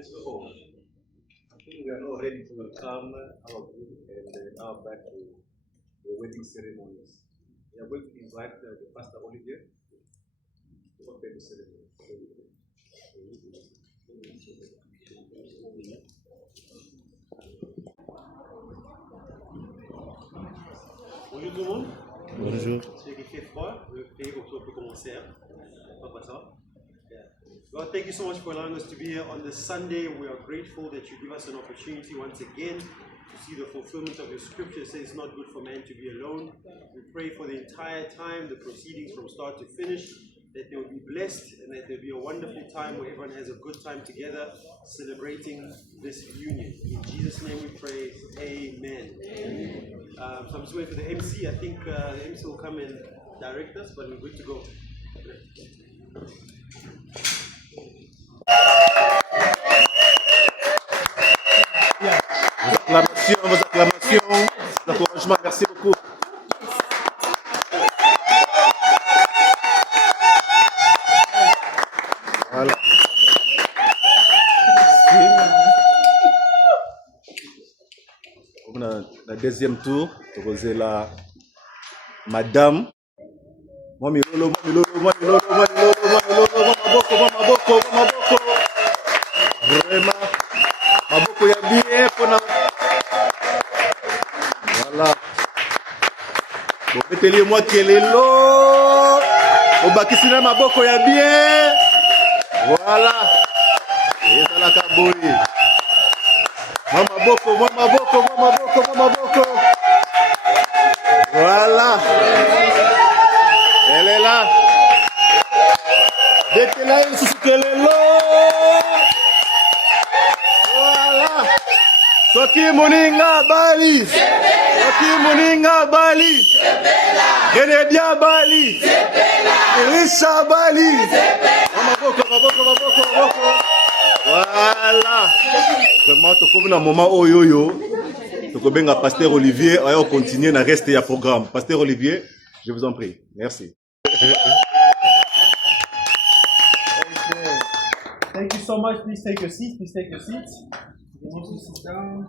minutes ago. I think we are now ready to welcome our group and now back to the wedding ceremonies. We are going to invite the Pastor Olivier to open the ceremony. Bonjour tout le monde. Bonjour. Ceux qui fait froid, le pays pour qu'on peut commencer. Pas ça. Lord, thank you so much for allowing us to be here on this Sunday. We are grateful that you give us an opportunity once again to see the fulfillment of your scripture. It says it's not good for man to be alone. We pray for the entire time, the proceedings from start to finish, that they will be blessed and that there will be a wonderful time where everyone has a good time together celebrating this union. In Jesus' name we pray, amen. So I'm just waiting for the MC. I think the MC will come and direct us, but we're good to go. Vos acclamations, l'encouragement, merci beaucoup. Voilà. On a le deuxième tour, c'est la madame. Maboko. Vraiment, maboko ya bien pour voilà. Bon, mettez-moi kelelo. Obakisina maboko ya bien. Voilà. Et ça la kaboli. Maboko. Voilà. Elle est là. Mettez-la une sous kelelo. Voilà. Soki Moninga Bali. Renedi Bali. Hirlich Bali. Maboko. Voilà. Vraiment, tu as un moment oyoyo. Tu as Pasteur Olivier. On continue à rester à programme. Pasteur Olivier, je vous en prie. Merci. Thank you so much. Please take your seats. You want to sit down?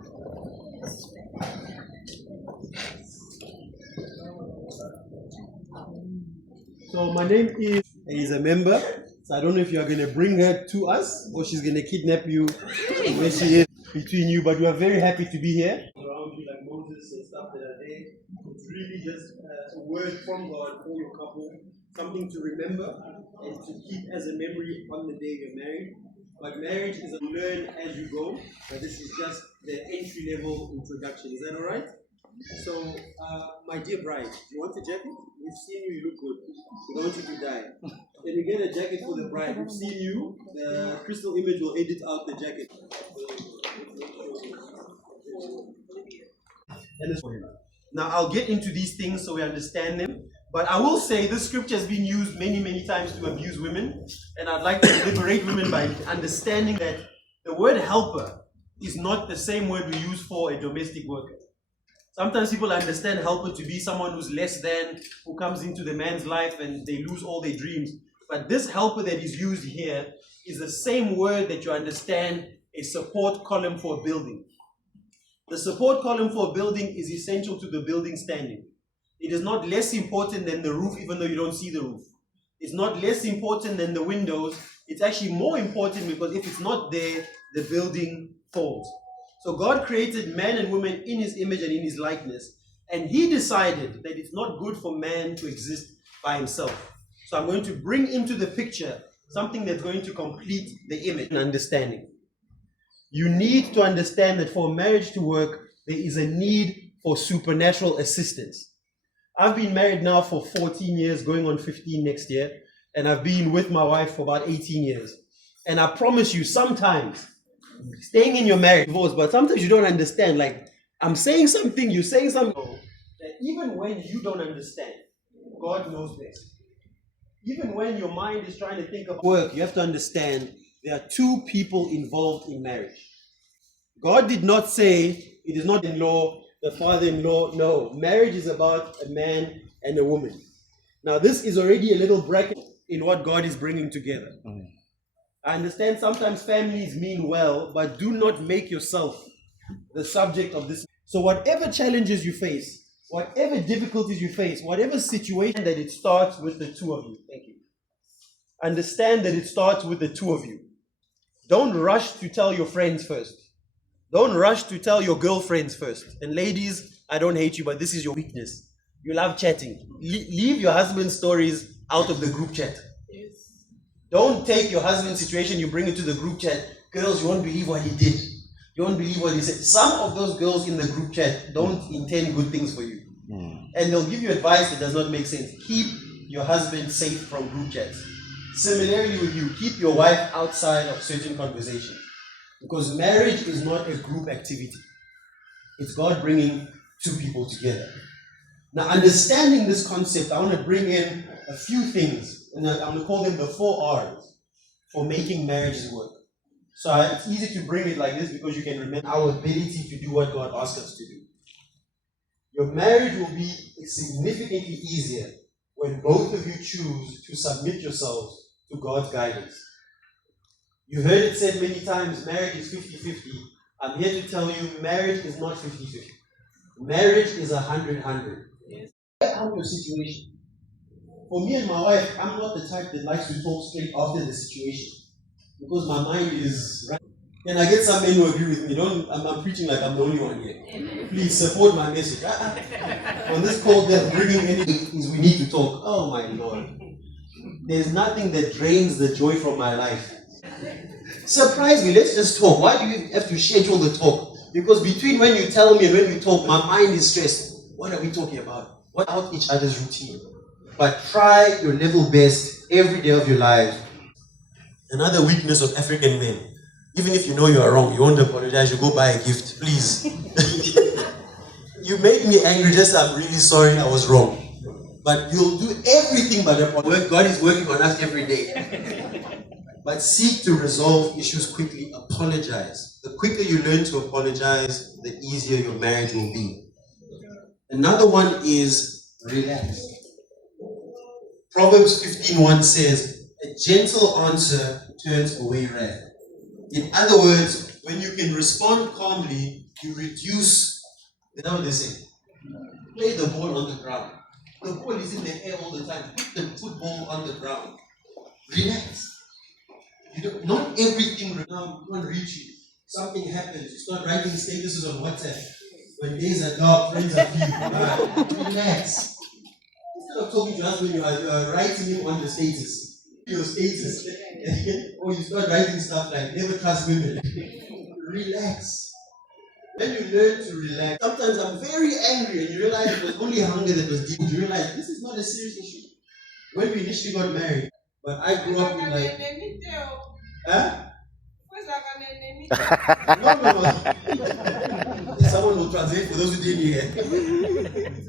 So my name is a member. So I don't know if you are going to bring her to us or she's going to kidnap you when she is between you. But we are very happy to be here. Around you like Moses and stuff that are there. It's really just a word from God for your couple. Something to remember and to keep as a memory on the day you're married. But marriage is a learn as you go. But this is just the entry level introduction. Is that all right? So, my dear bride, do you want a jacket? We've seen you look good. We don't want you to die. Can you get a jacket for the bride? We've seen you. The crystal image will edit out the jacket. Now, I'll get into these things so we understand them. But I will say this scripture has been used many times to abuse women. And I'd like to liberate women by understanding that the word helper is not the same word we use for a domestic worker. Sometimes people understand helper to be someone who's less than, who comes into the man's life and they lose all their dreams. But this helper that is used here is the same word that you understand a support column for a building. The support column for a building is essential to the building standing. It is not less important than the roof, even though you don't see the roof. It's not less important than the windows. It's actually more important because if it's not there, the building falls. So God created man and woman in his image and in his likeness. And he decided that it's not good for man to exist by himself. So I'm going to bring into the picture something that's going to complete the image and understanding. You need to understand that for marriage to work, there is a need for supernatural assistance. I've been married now for 14 years, going on 15 next year. And I've been with my wife for about 18 years. And I promise you, sometimes, staying in your marriage, but sometimes you don't understand. Like, I'm saying something, you're saying something. That even when you don't understand, God knows best. Even when your mind is trying to think of work, you have to understand there are two people involved in marriage. God did not say it is not in-law, the father-in-law. No, marriage is about a man and a woman. Now, this is already a little bracket in what God is bringing together. I understand sometimes families mean well, but do not make yourself the subject of this. So whatever challenges you face, whatever difficulties you face, whatever situation, that it starts with the two of you. Thank you. Understand that it starts with the two of you. Don't rush to tell your friends first. Don't rush to tell your girlfriends first. And ladies, I don't hate you, but this is your weakness. You love chatting. Leave your husband's stories out of the group chat. Don't take your husband's situation, you bring it to the group chat. Girls, you won't believe what he did. You won't believe what he said. Some of those girls in the group chat don't intend good things for you. And they'll give you advice that does not make sense. Keep your husband safe from group chats. Similarly with you, keep your wife outside of certain conversations. Because marriage is not a group activity. It's God bringing two people together. Now, understanding this concept, I want to bring in a few things, and I'm going to call them the 4 R's for making marriages work. So it's easy to bring it like this because you can remember our ability to do what God asked us to do. Your marriage will be significantly easier when both of you choose to submit yourselves to God's guidance. You heard it said many times, marriage is 50-50. I'm here to tell you, marriage is not 50-50. Marriage is 100-100. Out your situation. For me and my wife, I'm not the type that likes to talk straight after the situation because my mind is right. And I get some men who agree with me. I'm preaching like I'm the only one here. Please support my message. On this call, they're bringing anything is we need to talk. Oh my Lord. There's nothing that drains the joy from my life. Surprise me, let's just talk. Why do you have to schedule the talk? Because between when you tell me and when we talk, my mind is stressed. What are we talking about? What about each other's routine? But try your level best every day of your life. Another weakness of African men, even if you know you are wrong, you won't apologize, you go buy a gift, please. You made me angry, just I'm really sorry I was wrong. But you'll do everything but apologize. God is working on us every day. But seek to resolve issues quickly. Apologize. The quicker you learn to apologize, the easier your marriage will be. Another one is relax. Proverbs 15:1 says, a gentle answer turns away wrath. In other words, when you can respond calmly, you reduce, you know what they say? Play the ball on the ground. The ball is in the air all the time. Put the football on the ground. Relax. Not everything now can't reach you. Something happens. You start writing statuses on WhatsApp. When days are dark, friends are few. Relax. Instead of talking to your husband, you are writing him on the status. Your status. Or you start writing stuff like never trust women. Relax. When you learn to relax, sometimes I'm very angry and you realize it was only hunger that was deep. You realize this is not a serious issue. When we initially got married, but I grew up in like, huh? No. Someone will translate for those who didn't hear.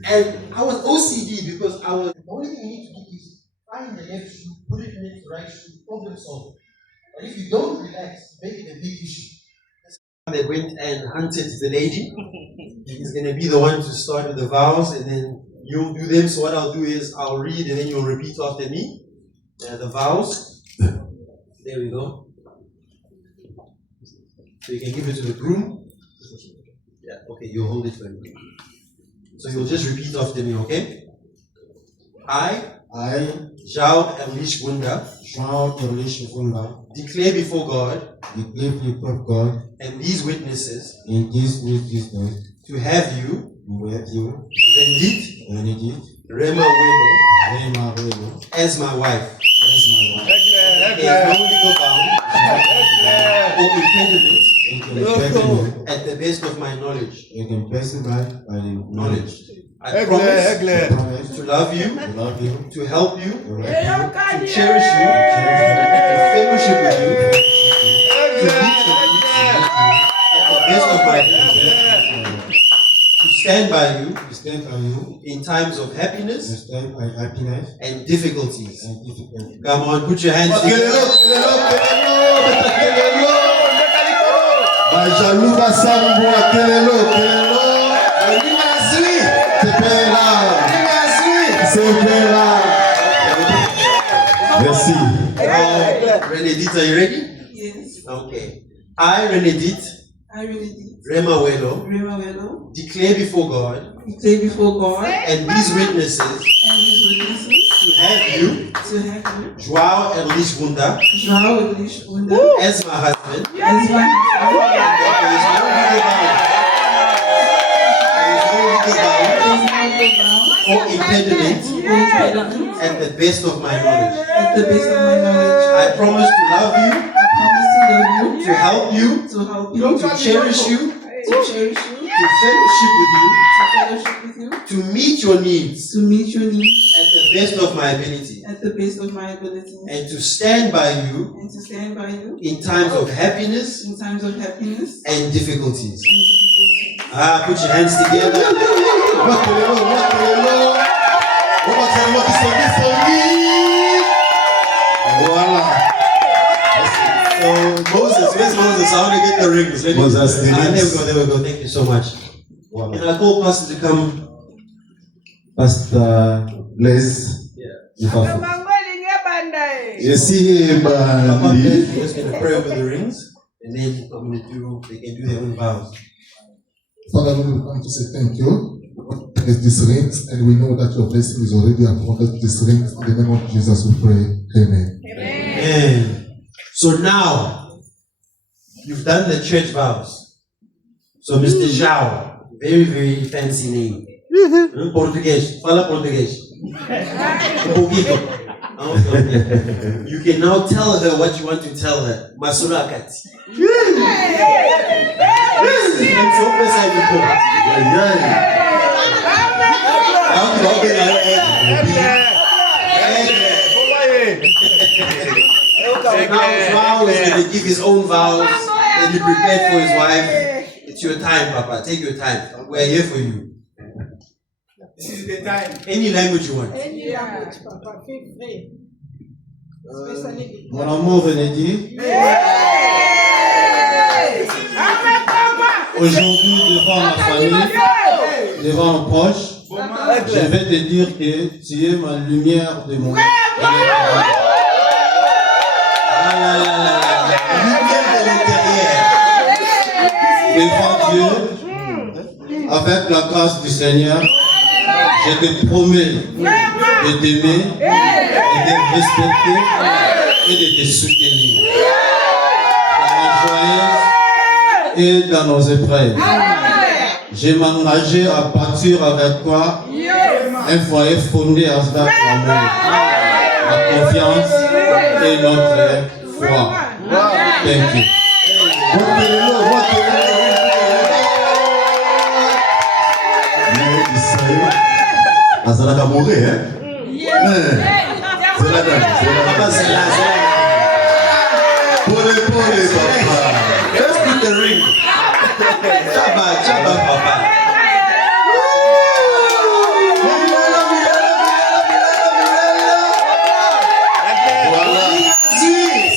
And I was OCD because the only thing you need to do is find the left shoe, put it in the right shoe, problem solved. But if you don't relax, make it a big issue. They went and hunted the lady. He's going to be the one to start with the vows, and then you'll do them. So what I'll do is I'll read, and then you'll repeat after me. The vows. There we go. So you can give it to the groom. Yeah, okay, you'll hold it for me. So you'll just repeat after me, okay? I, João Hirlich Wunda, declare before God, and these witnesses, to have you, Renedi, Rema Welo, as my wife. There's no legal bound or impediment at the best of my knowledge. I promise to love you, to help you, to cherish you, to fellowship with you, to meet at the best of my ability, to stand by you in times of happiness and difficulties. Come on, put your hands together. Merci. Renedi, are you ready? Yes. Okay. I, Renedi, Remawelo, declare before God and these witnesses to have you, Joao Hirlich Bunda, as my husband. There is no legal bound or impediment at the best of my knowledge. I promise to love you, to help you, to cherish you, to fellowship with you, to meet your needs at the best of my ability, and to stand by you in times of happiness and difficulties. Put your hands together. Voila. So Moses, where's Moses? I want to get the rings. Moses, there we go. Thank you so much. Voilà. Can I call Pastor to come? Pastor Blaise. Papa, Yes, we're just going to pray over the rings, and then they can do their own vows. Father, we want to say thank you. Bless these rings, and we know that your blessing is already upon these rings. In the name of Jesus, we pray. Amen. Amen. So now, you've done the church vows. So Mr. João, very, very fancy name. Português, fala português. Um pouquinho. You can now tell her what you want to tell her. Masurakat. So now João is going to give his own vows that he prepared for his wife. It's your time, Papa. Take your time. We're here for you. This is the time. Any language you want. Any language, Papa. Feel free. Especially Mon amour Renedi, aujourd'hui devant ma famille, devant nos proches, je vais te dire que tu es ma lumière de mon vie. Devant Dieu, avec la grâce du Seigneur, je te promets de t'aimer, de te respecter et de te soutenir dans la joie et dans nos épreuves. Je m'engageais à bâtir avec toi un foyer fondé avec l'amour, la confiance et notre foi. Thank you. Azalaka mourir, hein? C'est la dame, Papa, c'est là. Pole, papa. Let's put the ring. Chaba, Papa. Voilà.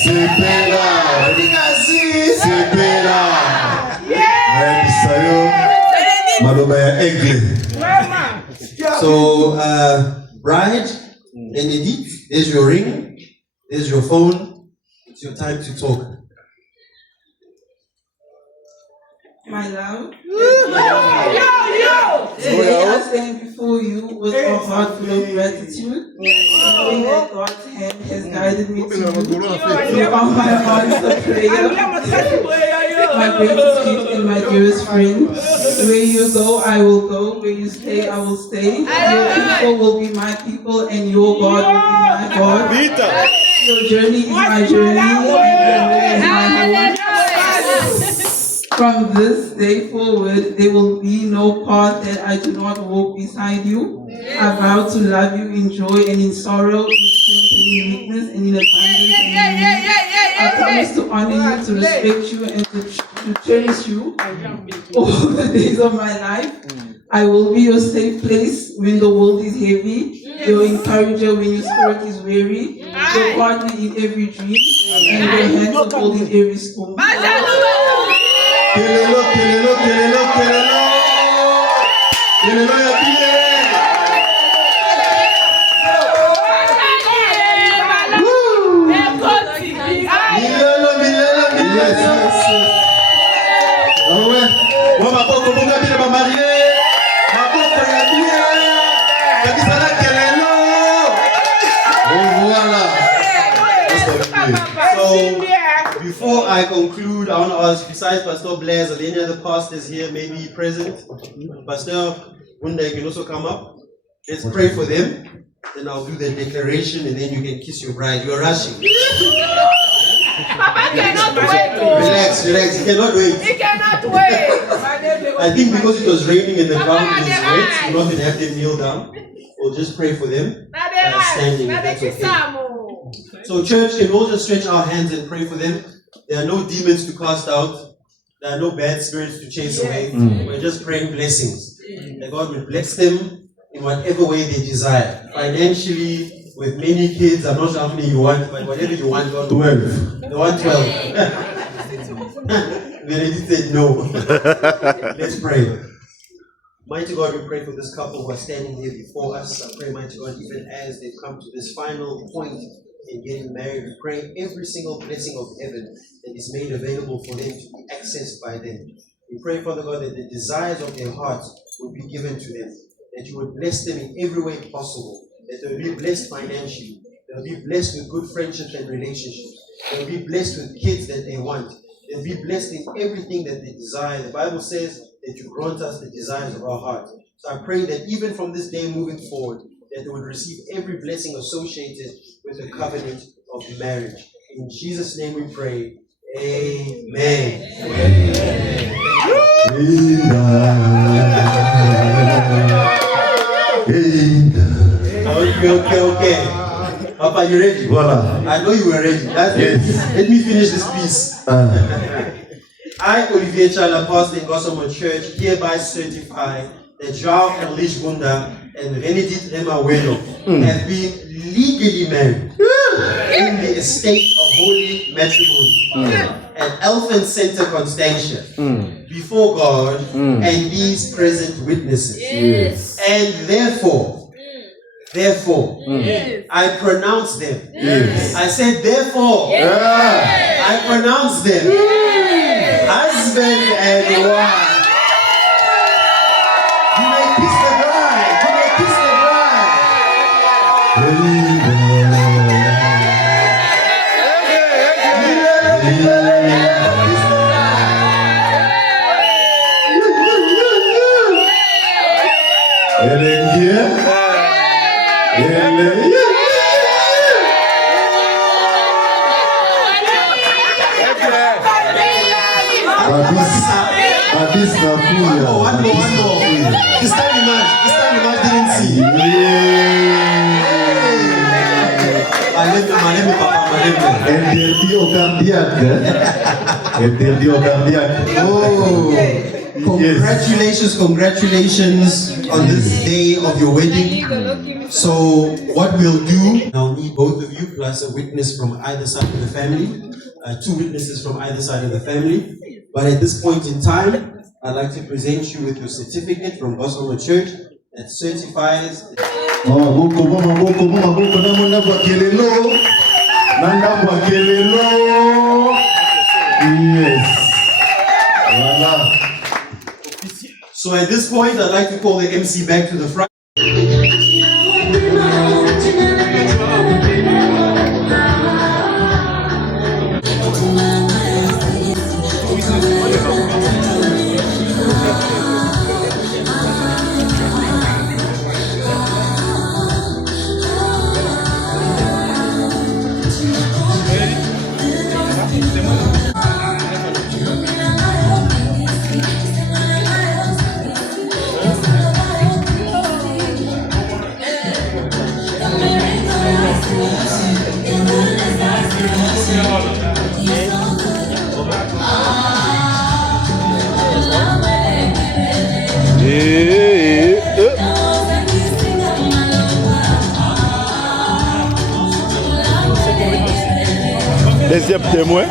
C'est bella. C'est bella. Bisayo. Maloba ya aigle. So, bride, Renedi, there's your ring, there's your phone. It's your time to talk. My love, today I stand before you with a heart full of gratitude, knowing that God's hand has guided me to you. You are my answer prayer, my greatest gift and my dearest friend. Where you go, I will go. Where you stay, I will stay. Your people will be my people, and your God will be my God. Your journey is my journey, and your home is my home. From this day forward, there will be no path that I do not walk beside you. I vow to love you in joy and in sorrow, in strength and in weakness, and in abundance and in need. I promise to honor you, to respect you, and to cherish you all the days of my life. I will be your safe place when the world is heavy, your encourager when your spirit is weary, your partner in every dream, and your hands of hold in every storm. Kelelo ya pile. mariés, maboko ya bien, yakisala kelelo. Voilà. So, before I conclude, I want to ask, besides Pastor Blaise, are there any other pastors here maybe present? Pastor Wunda, you can also come up. Let's pray for them. Then I'll do the declaration and then you can kiss your bride. You're rushing. Papa cannot wait. Relax. He cannot wait. He cannot wait. I think because it was raining in the ground, it is wet. You're not going to have them kneel down. We'll just pray for them. Standing, if that's okay. So, church, can we all just stretch our hands and pray for them? There are no demons to cast out. There are no bad spirits to chase away. We're just praying blessings. That God will bless them in whatever way they desire. Financially, with many kids, I'm not sure how many you want, but whatever you want, God will. 12. They want 12. Renedi said no. Let's pray. Mighty God, we pray for this couple who are standing here before us. I pray, mighty God, even as they've come to this final point in getting married, we pray every single blessing of heaven that is made available for them to be accessed by them. We pray, Father God, that the desires of their hearts will be given to them, that you would bless them in every way possible, that they will be blessed financially, they will be blessed with good friendships and relationships, they will be blessed with kids that they want, they will be blessed in everything that they desire. The Bible says that you grant us the desires of our heart. So I pray that even from this day moving forward, that they would receive every blessing associated with the covenant of marriage. In Jesus' name we pray. Amen. Okay. Papa, you ready? Voilà. I know you were ready. Yes. Let me finish this piece. I, Olivier Chala, pastor in Gospel Church, hereby certify that João Hirlich and Renedi have been legally married in the estate of holy matrimony at Elfin Center, Constantia, before God and these present witnesses. Yes. And therefore, I pronounce them. Yes. I said, therefore, I pronounce them husband and wife. You may kiss the bride. You may kiss the bride. One more. This time the man didn't see. Maleme, papa, maleme. Congratulations on this day of your wedding. So what we'll do, I'll need both of you plus a witness from either side of the family, 2 witnesses from either side of the family. But at this point in time, I'd like to present you with your certificate from Gospel Church that certifies. Yes. Voilà. So at this point, I'd like to call the MC back to the front. Deuxième témoin.